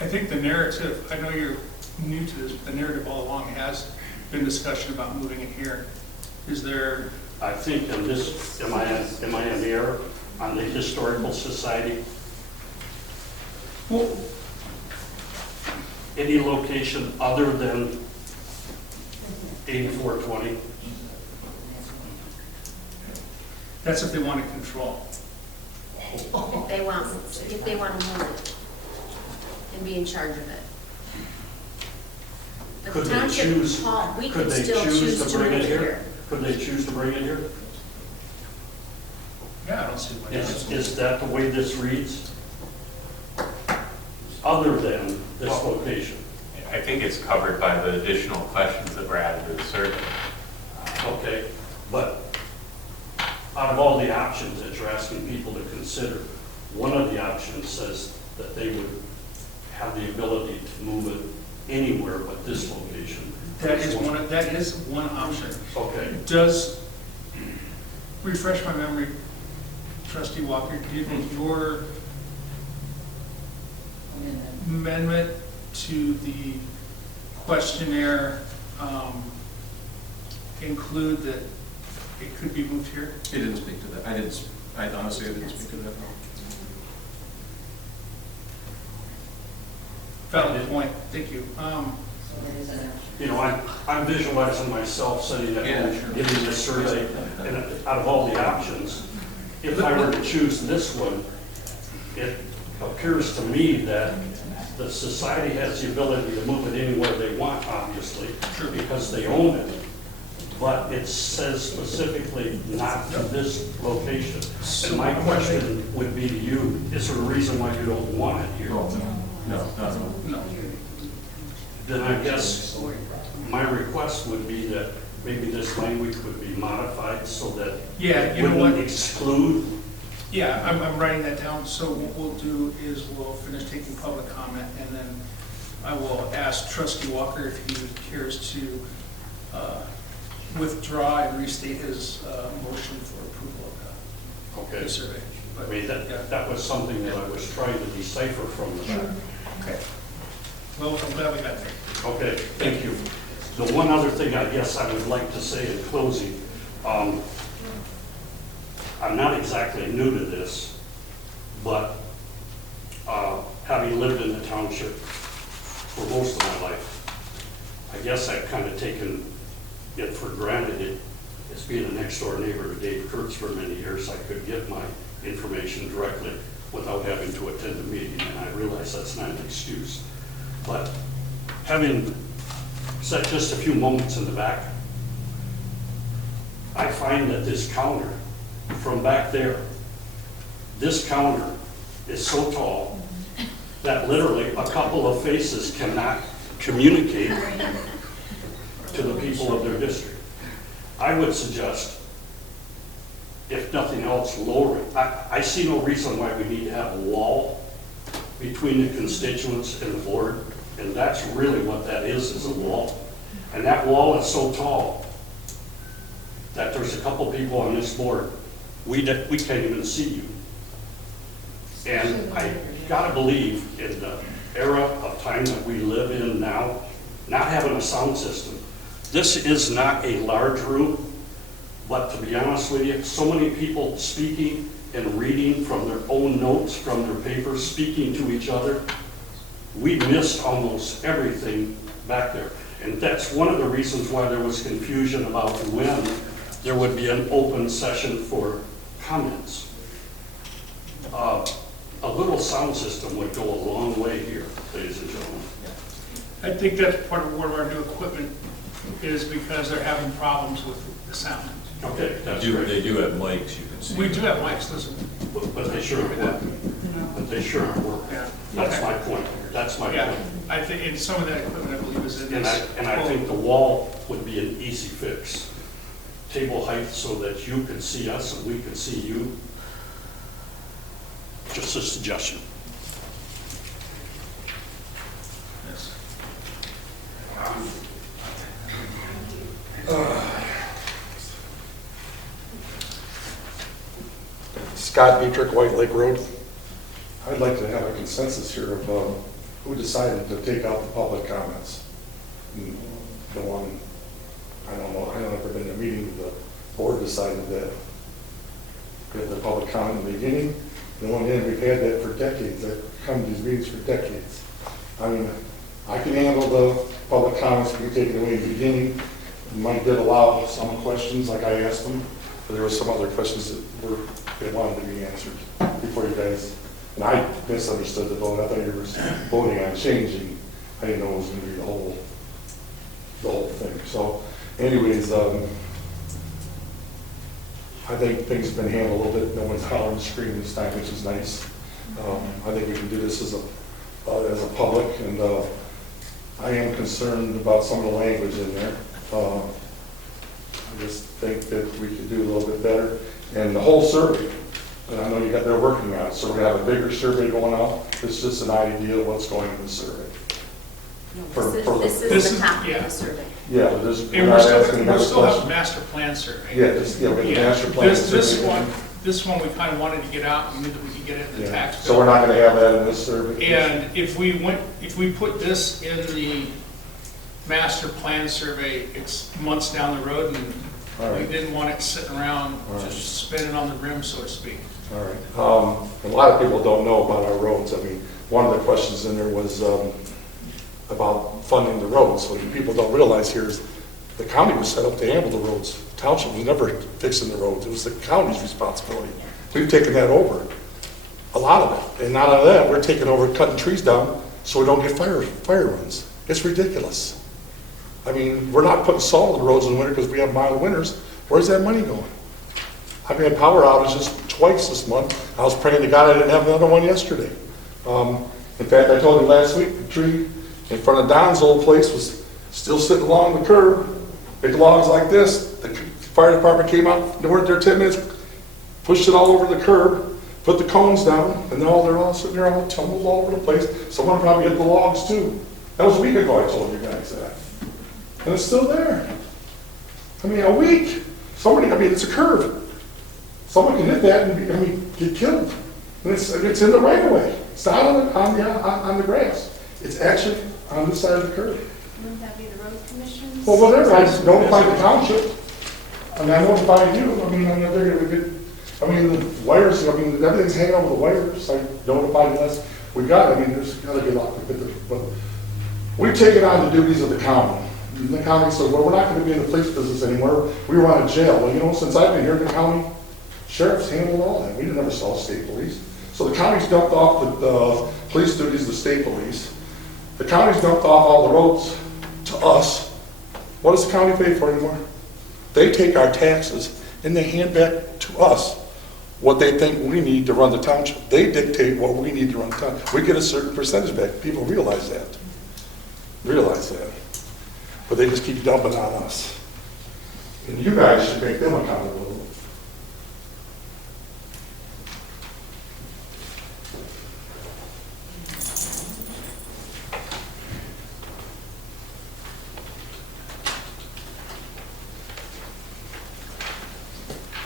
I think the narrative, I know you're new to this, but the narrative all along has been discussion about moving it here. Is there? I think in this, am I in error on the Historical Society? Well, Any location other than 8420? that's if they want to control. If they want to move it and be in charge of it. But Could the they township choose? hall, we Could could they still choose to bring move it it here? here. Could they choose to bring it here? Yeah, I don't see why not. Is that the way this reads? Other than this location? I think it's covered by the additional questions that were added to the survey. Okay, but out of all the options that you're asking people to consider, one of the options says that they would have the ability to move it anywhere but this location. That is one option. Okay. Does, refresh my memory, Trustee Walker, did your amendment to the questionnaire include that it could be moved here? He didn't speak to that. I honestly didn't speak to that. Valid point, thank you. You know, I'm visualizing myself sitting at home, giving this survey, and out of all the options, if I were to choose this one, it appears to me that the society has the ability to move it anywhere they want, obviously, because they own it. But it says specifically not to this location. And my question would be to you, is there a reason why you don't want it here? No. Then I guess my request would be that maybe this language would be modified so that it wouldn't exclude. Yeah, I'm writing that down. So what we'll do is we'll finish taking public comment, and then I will ask Trustee Walker if he cares to withdraw and restate his motion for approval of the survey. I mean, that was something that I was trying to decipher from the back. Okay. Well, I'm glad we got there. Okay, thank you. The one other thing I guess I would like to say in closing, I'm not exactly new to this, but having lived in the township for most of my life, I guess I've kind of taken it for granted. As being a next door neighbor to Dave Kurtz for many years, I could get my information directly without having to attend a meeting, and I realize that's not an excuse. But having sat just a few moments in the back, I find that this counter from back there, this counter is so tall that literally a couple of faces cannot communicate to the people of their district. I would suggest, if nothing else, lower it. I see no reason why we need to have a wall between the constituents and the board, and that's really what that is a wall. And that wall is so tall that there's a couple people on this board, we can't even see you. And I gotta believe in the era of time that we live in now, not having a sound system. This is not a large room, but to be honest with you, so many people speaking and reading from their own notes, from their papers, speaking to each other. We missed almost everything back there. And that's one of the reasons why there was confusion about when there would be an open session for comments. A little sound system would go a long way here, ladies and gentlemen. I think that's part of where our new equipment is, because they're having problems with the sound. Okay, that's They great. do have mics, you can see. We do have mics, listen. But they shouldn't work. But they shouldn't work. Yeah. That's Okay. my point. That's my Yeah, point. I think, and some of that equipment, I believe, is in And this. I think the wall would be an easy fix. Table height so that you can see us and we can see you. Just a suggestion. Yes. Scott Dietrich, White Lake Road. I'd like to have a consensus here of who decided to take out the public comments. The one, I don't know, I've never been in a meeting, the board decided that we have the public comment in the beginning. The one in, we've had that for decades. I've come to these meetings for decades. I mean, I can handle the public comments, we can take it away in the beginning. Mike did allow some questions, like I asked them, but there were some other questions that wanted to be answered before you guys. And I misunderstood the vote. I thought you were voting on changing. I didn't know it was going to be the whole thing. So, anyways, I think things have been handled a little bit. No one's hollering and screaming this time, which is nice. I think we can do this as a public, and I am concerned about some of the language in there. I just think that we could do a little bit better. And the whole survey, and I know they're working on it, so we're gonna have a bigger survey going out. It's just an idea of what's going in the survey. This is the top of the survey. Yeah, but there's, we're And not we're asking another still have a question. master plan survey. Yeah, just, yeah, we're gonna master plan. This one we kind of wanted to get out, we knew that we could get it in the Yeah. tax bill. So we're not gonna have that in this survey? And if we put this in the master plan survey, it's months down the road, and All we right. didn't want it sitting around, All right. just spinning on the rim, so to speak. All right. A lot of people don't know about our roads. I mean, one of the questions in there was about funding the roads. What people don't realize here is the county was set up to handle the roads. The township was never fixing the roads. It was the county's responsibility. We've taken that over, a lot of it. And not only that, we're taking over cutting trees down so we don't get fire runs. It's ridiculous. I mean, we're not putting salt on the roads in the winter because we have mild winters. Where's that money going? I've had power outages twice this month. I was praying to God I didn't have another one yesterday. In fact, I told you last week, the tree in front of Don's old place was still sitting along the curb. Big logs like this. The fire department came out, they weren't there 10 minutes, pushed it all over the curb, put the cones down, and they're all sitting there all tumbled all over the place. Someone probably hit the logs too. That was a week ago I told you guys that. And it's still there. I mean, a week. It's a curve. Someone can hit that and get killed. And it's in the right of way. It's not on the grass. It's actually on this side of the curve. Wouldn't that be the road commission's? Well, whatever, I just notified the township. I mean, I notified you. The wires, everything's hanging over the wires. I notified us. There's gotta be a lot of it. But we've taken on the duties of the county. And the county said, well, we're not gonna be in the police business anymore. We run a jail. Well, since I've been here, the county sheriff's handled all that. We never saw state police. So the county's dumped off the police duties to the state police. The county's dumped off all the roads to us. What does the county pay for anymore? They take our taxes and they hand back to us what they think we need to run the township. They dictate what we need to run the township. We get a certain percentage back. People realize that. But they just keep dumping on us. And you guys should make them accountable.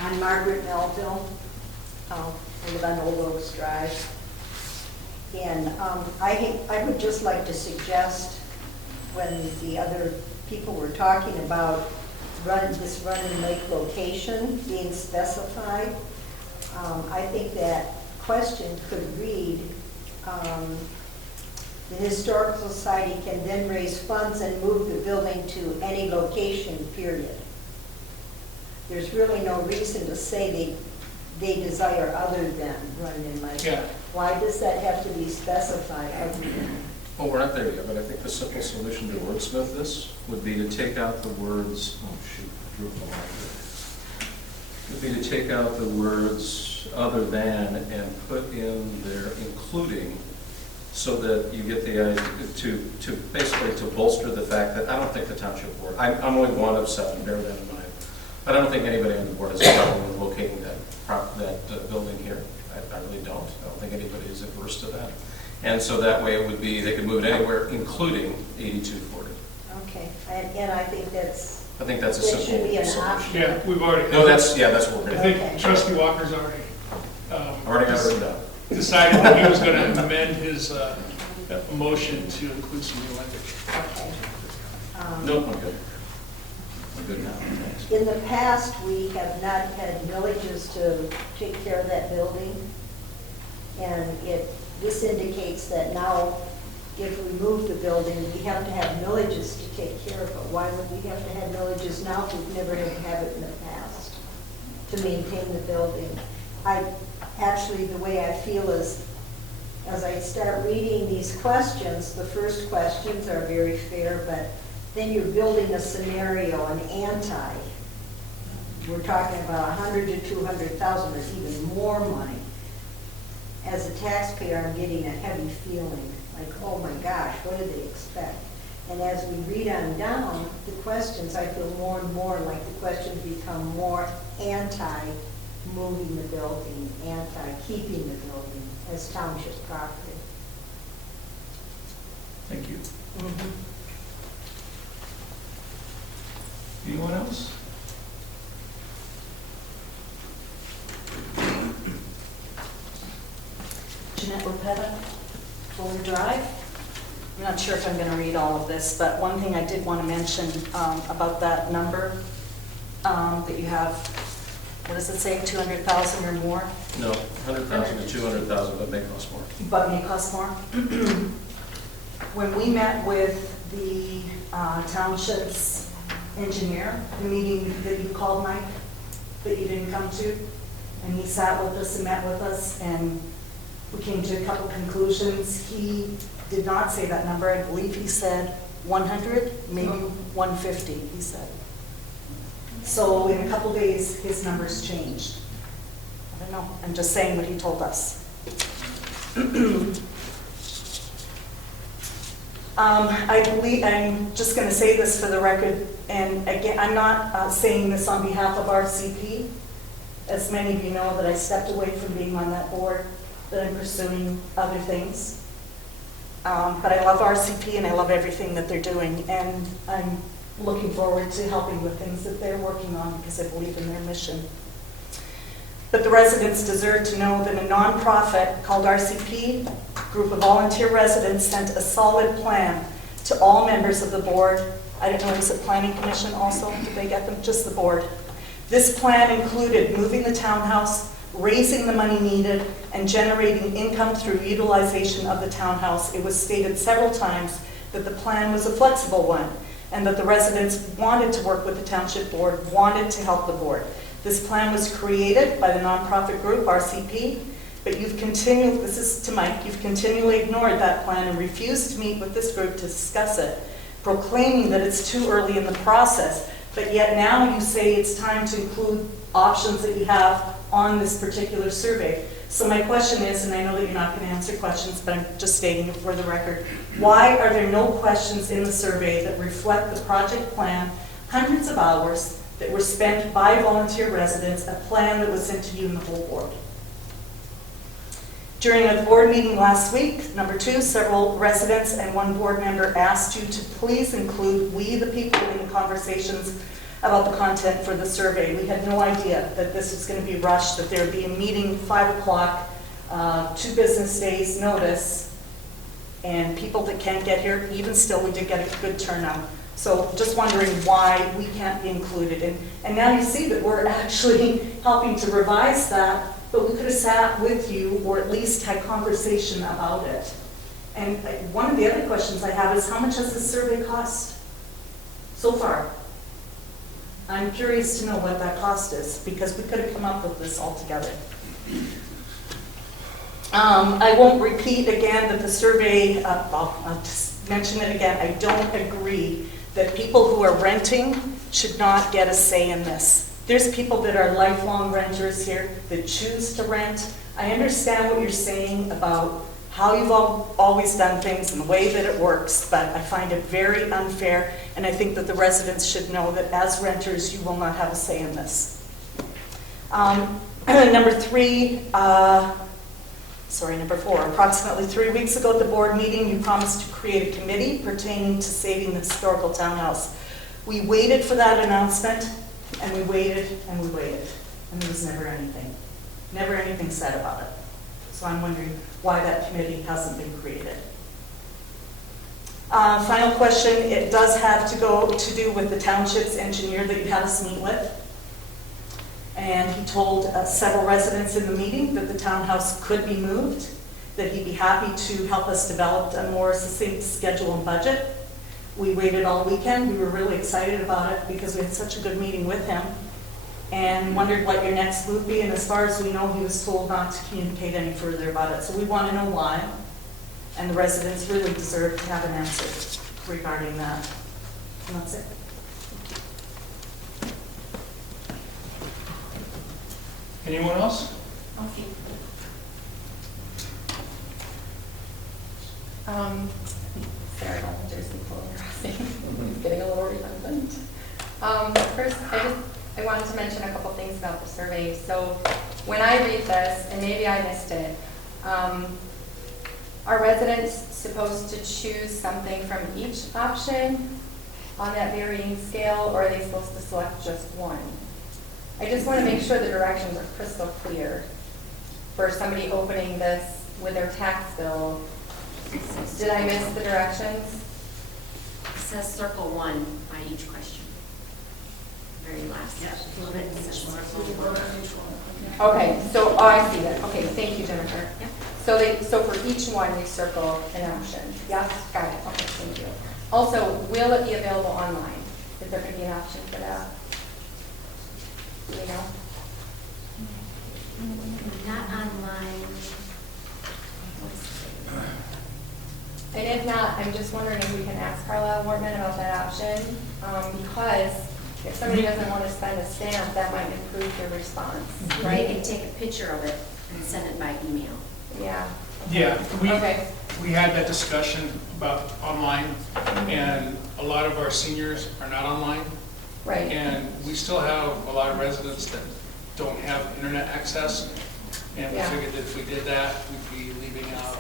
I'm Margaret Melville. I live on Old Oaks Drive. And I would just like to suggest, when the other people were talking about this Running Lake location being specified, I think that question could read, the Historical Society can then raise funds and move the building to any location, period. There's really no reason to say they desire other than Running Lake. Yeah. Why does that have to be specified other than? Well, we're not there yet, but I think the simple solution to wordsmith this would be to take out the words, oh shoot, I drew a line here. Would be to take out the words other than and put in there including, so that you get the idea to basically to bolster the fact that I don't think the township board, I'm only one of 7, bear that in mind. But I don't think anybody on the board has a problem with locating that building here. I really don't. I don't think anybody is averse to that. And so that way it would be, they could move it anywhere, including 8240. Okay, and I think that's. I think that's a that simple should be an solution. option. Yeah, we've already. No, that's what we're I going to do. think Trustee Walker's already. Already got it written down. Decided that he was going to amend his motion to include some new language. Okay. Nope, I'm good. I'm good now. Thanks. In the past, we have not had villages to take care of that building. And this indicates that now, if we move the building, we have to have villages to take care of it. Why would we have to have villages now if we've never had to have it in the past to maintain the building? Actually, the way I feel is, as I start reading these questions, the first questions are very fair, but then you're building a scenario, an anti. We're talking about 100 to 200,000, or even more money. As a taxpayer, I'm getting a heavy feeling, like, oh my gosh, what do they expect? And as we read on down the questions, I feel more and more like the questions become more anti-moving the building, anti-keeping the building as township property. Thank you. Mm-hmm. Anyone else? Jeanette Lopetta, Fuller Drive. I'm not sure if I'm going to read all of this, but one thing I did want to mention about that number that you have, what does it say, 200,000 or more? No, 100,000 to 200,000, but may cost more. But may cost more. When we met with the township's engineer, the meeting that you called, Mike, that you didn't come to, and he sat with us and met with us, and we came to a couple conclusions. He did not say that number. I believe he said 100, maybe 150, he said. So in a couple days, his numbers changed. I don't know. I'm just saying what he told us. I believe, I'm just going to say this for the record, and again, I'm not saying this on behalf of RCP. As many of you know, that I stepped away from being on that board, that I'm pursuing other things. But I love RCP and I love everything that they're doing, and I'm looking forward to helping with things that they're working on because I believe in their mission. But the residents deserve to know that a nonprofit called RCP, group of volunteer residents, sent a solid plan to all members of the board. I don't know, was it Planning Commission also? Did they get them? Just the board. This plan included moving the townhouse, raising the money needed, and generating income through utilization of the townhouse. It was stated several times that the plan was a flexible one, and that the residents wanted to work with the township board, wanted to help the board. This plan was created by the nonprofit group, RCP, but you've continued, this is to Mike, you've continually ignored that plan and refused to meet with this group to discuss it, proclaiming that it's too early in the process but yet now you say it's time to include options that you have on this particular survey. So my question is, and I know that you're not going to answer questions, but I'm just stating it for the record, why are there no questions in the survey that reflect the project plan, hundreds of hours that were spent by volunteer residents, a plan that was sent to you and the whole board? During a board meeting last week, number 2, several residents and one board member asked you to please include we, the people, in the conversations about the content for the survey. We had no idea that this was going to be rushed, that there would be a meeting 5 o'clock, 2 business days notice, and people that can't get here, even still, we did get a good turnout. So just wondering why we can't be included. And now you see that we're actually helping to revise that, but we could have sat with you or at least had conversation about it. And one of the other questions I have is, how much has this survey cost so far? I'm curious to know what that cost is, because we could have come up with this all together. I won't repeat again that the survey, I'll just mention it again, I don't agree that people who are renting should not get a say in this. There's people that are lifelong renters here that choose to rent. I understand what you're saying about how you've always done things and the way that it works, but I find it very unfair, and I think that the residents should know that as renters, you will not have a say in this. Number 4, approximately 3 weeks ago at the board meeting, you promised to create a committee pertaining to saving the historical townhouse. We waited for that announcement, and we waited, and we waited, and there was never anything said about it. So I'm wondering why that committee hasn't been created. Final question, it does have to do with the township's engineer that you had us meet with. And he told several residents in the meeting that the townhouse could be moved, that he'd be happy to help us develop a more succinct schedule and budget. We waited all weekend. We were really excited about it because we had such a good meeting with him and wondered what your next move would be. And as far as we know, he was told not to communicate any further about it. So we want to know why. And the residents really deserve to have an answer regarding that. And that's it. Anyone else? Okay. Sarah, Jersey Pole Crossing. It's getting a little redundant. First, I wanted to mention a couple things about the survey. So when I read this, and maybe I missed it, are residents supposed to choose something from each option on that varying scale, or are they supposed to select just one? I just want to make sure the directions are crystal clear for somebody opening this with their tax bill. Did I miss the directions? It says circle 1 by each question. Very last. Yeah. A little bit. It says circle 1. Okay, so I see that. Okay, thank you, Jennifer. Yep. So for each one, we circle an option. Yes, got it. Okay, thank you. Also, will it be available online? Is there going to be an option for that? Do we know? Not online. And if not, I'm just wondering if we can ask Carlisle Wortman about that option, because if somebody doesn't want to spend a stamp, that might improve their response, Right, right? and take a picture of it and send it by email. Yeah. Yeah, Okay. we had that discussion about online, and a lot of our seniors are not online. Right. And we still have a lot of residents that don't have internet access, and we Yeah. figured that if we did that, we'd be leaving out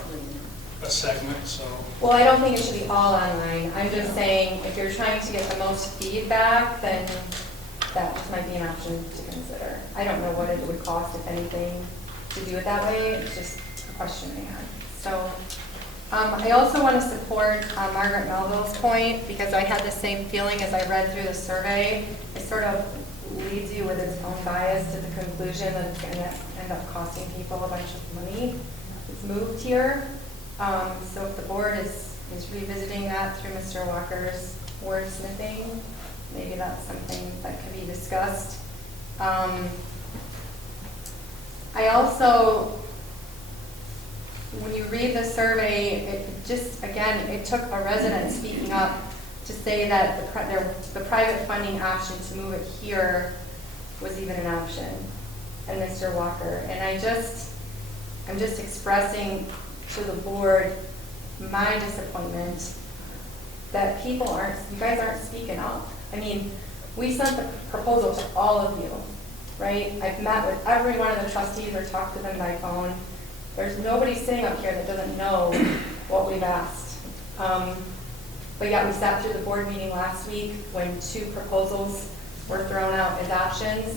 a segment, so. Well, I don't think it should be all online. I'm just saying, if you're trying to get the most feedback, then that might be an option to consider. I don't know what it would cost, if anything, to do it that way. It's just a question I had. So, I also want to support Margaret Melville's point, because I had the same feeling as I read through the survey. It sort of leads you with its own bias to the conclusion that it's going to end up costing people a bunch of money. It's moved here. So if the board is revisiting that through Mr. Walker's wordsmithing, maybe that's something that could be discussed. I also, when you read the survey, it just, again, it took a resident speaking up to say that the private funding option to move it here was even an option, and Mr. Walker. And I'm just expressing to the board my disappointment that you guys aren't speaking up. I mean, we sent the proposal to all of you, right? I've met with every one of the trustees or talked to them by phone. There's nobody sitting up here that doesn't know what we've asked. But yet we sat through the board meeting last week when 2 proposals were thrown out as options,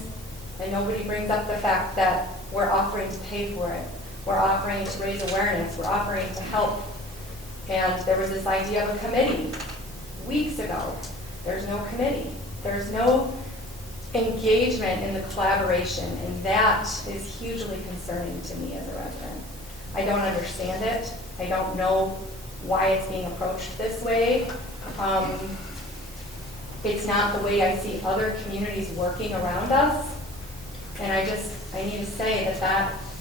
and nobody brings up the fact that we're offering to pay for it. We're offering to raise awareness. We're offering to help. And there was this idea of a committee weeks ago. There's no committee. There's no engagement in the collaboration, and that is hugely concerning to me as a resident. I don't understand it. I don't know why it's being approached this way. It's not the way I see other communities working around us. And I need to say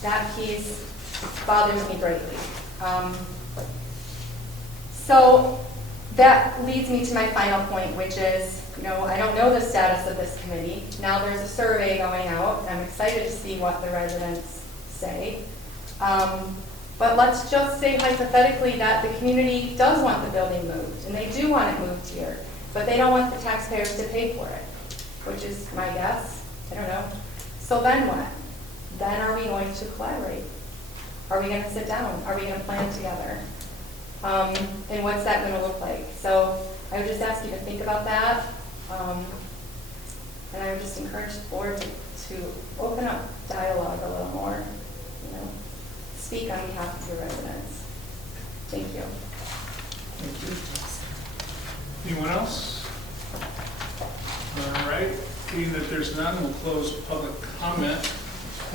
that piece bothers me greatly. So that leads me to my final point, which is, I don't know the status of this committee. Now there's a survey going out. I'm excited to see what the residents say. But let's just say hypothetically that the community does want the building moved, and they do want it moved here, but they don't want the taxpayers to pay for it, which is my guess. I don't know. So then what? Then are we going to collaborate? Are we going to sit down? Are we going to plan together? And what's that going to look like? So I would just ask you to think about that. And I would just encourage the board to open up dialogue a little more, speak on behalf of your residents. Thank you. Thank you. Anyone else? All right, being that there's none, we'll close public comment.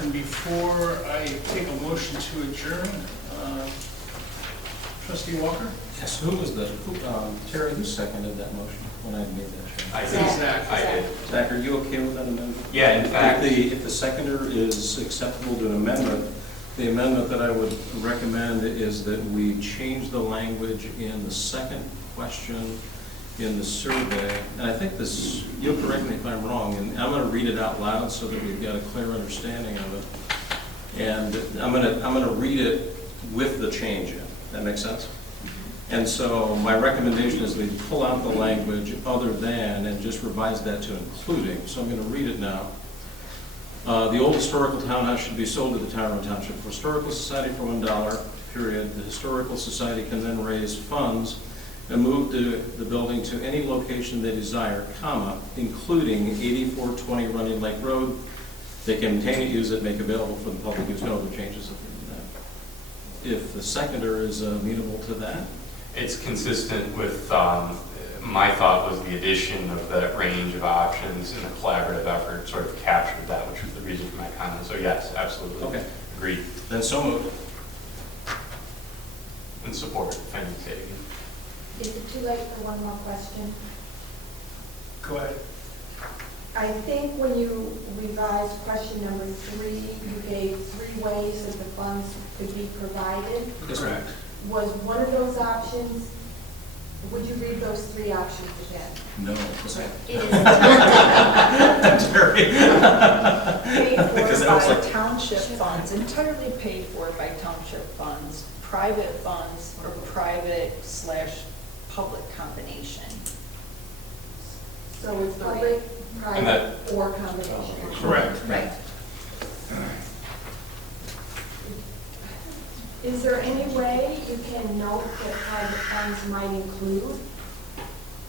And before I take a motion to adjourn, Trustee Walker? Yes, Terry, who seconded that motion when I made that change? I did. Zach. I did. Zach, are you okay with that amendment? Yeah, in fact. If the seconder is acceptable to an amendment, the amendment that I would recommend is that we change the language in the second question in the survey. And I think this, you'll correct me if I'm wrong, and I'm going to read it out loud so that we've got a clear understanding of it. And I'm going to read it with the change in. That makes sense? And so my recommendation is we pull out the language other than and just revise that to including. So I'm going to read it now. The old historical townhouse should be sold to the Tyrone Township Historical Society for $1, period. The Historical Society can then raise funds and move the building to any location they desire, comma, including 8420 Running Lake Road. They can maintain it, use it, make available for the public use. No other changes of that. If the seconder is amenable to that. It's consistent with, my thought was the addition of that range of options in a collaborative effort sort of captured that, which was the reason for my comment. So yes, absolutely. Okay. Agreed. Then so moved. And support, if I need to say it again. Is it too late for one more question? Go ahead. I think when you revised question number 3, you gave 3 ways that the funds could be provided. That's correct. Was one of those options, would you read those 3 options again? No. It is. Terry. Paid Because for that was by like- township funds, entirely paid for by township funds, private funds, or private/public combination. So it's public, private, or combination? Correct. Right. Is there any way you can note that private funds might include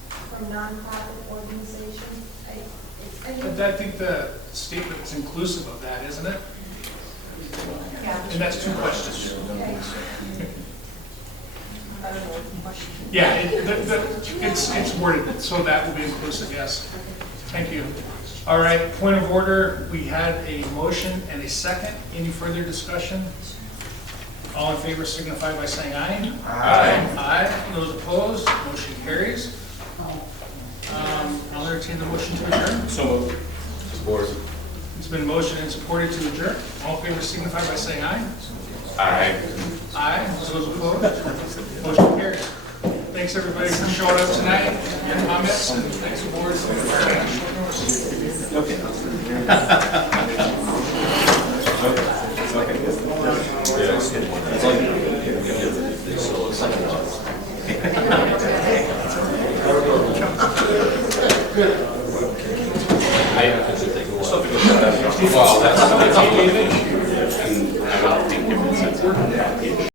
from nonprofit organizations? But I think the statement's inclusive of that, isn't it? And that's 2 questions. Yeah, it's worded, so that will be inclusive, yes. Thank you. All right, point of order, we had a motion and a second. Any further discussion? All in favor signify by saying aye. Aye. Aye. Those opposed, motion carries. I'll entertain the motion to adjourn. So moved. Support. It's been motioned and supported to adjourn. All in favor signify by saying aye. Aye. Aye. Those opposed, motion carries. Thank you. Thanks, everybody, for showing up tonight, your comments, and thanks, board, for Well, that's